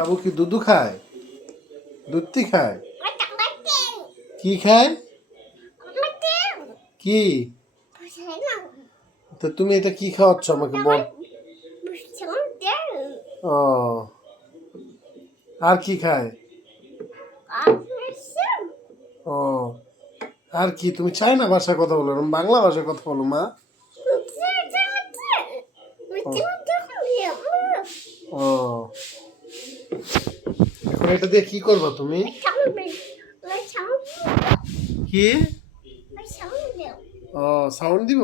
বাবু কি দুধু খায়? দুধটি খায়? কি খায়? কি? তো তুমি এটা কি খাওয়াচ্ছ আমাকে বল? ও, আর কি খায়? ও, আর কি? তুমি চায়না ভাষায় কথা বলো না, বাংলা ভাষায় কথা বলো মা। ও, এখন এটা দিয়ে কি করবা তুমি? কি? ও, সাউন্ড দিব?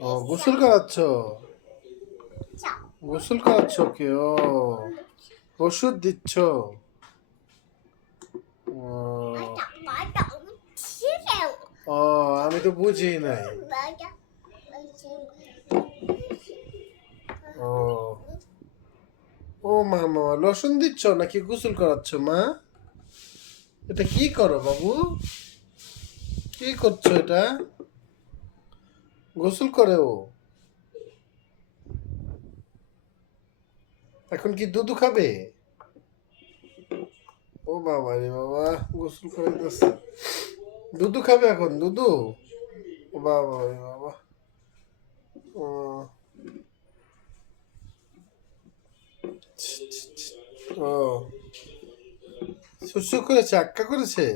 ও, গোসল করাচ্ছ? গোসল করাচ্ছ কে? ও, ওষুধ দিচ্ছ? ও, ও, আমি তো বুঝি নাই। ও, ও মামা, লসুন দিচ্ছ নাকি গোসল করাচ্ছ মা? এটা কি করো বাবু? কি করছো এটা? গোসল করে ও? এখন কি দুধু খাবে? ও বাবা রে বাবা, গোসল করে দিতেছে। দুধু খাবে এখন? দুধু? ও বাবা রে বাবা। ও, ও, শুশু করেছে, আক্কা করেছে?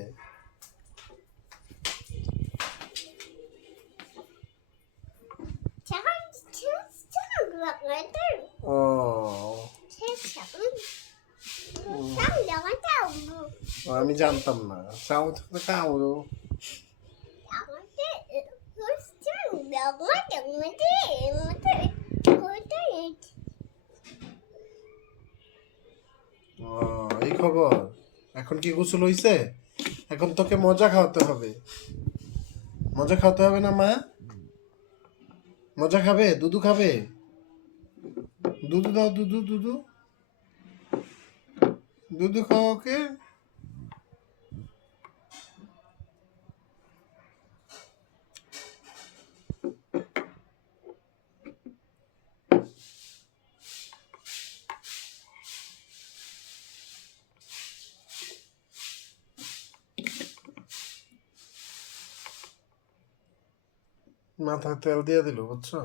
ও, আমি জানতাম না। চাও তো খাও। ও, এই খবর। এখন কি গোসল হইছে? এখন তোকে মজা খাওয়াতে হবে। মজা খাওয়াতে হবে না মা? মজা খাবে? দুধু খাবে? দুধু দাও, দুধু দুধু। দুধু খাও ওকে। মাথায় তেল দিয়ে দিল, বুঝছো?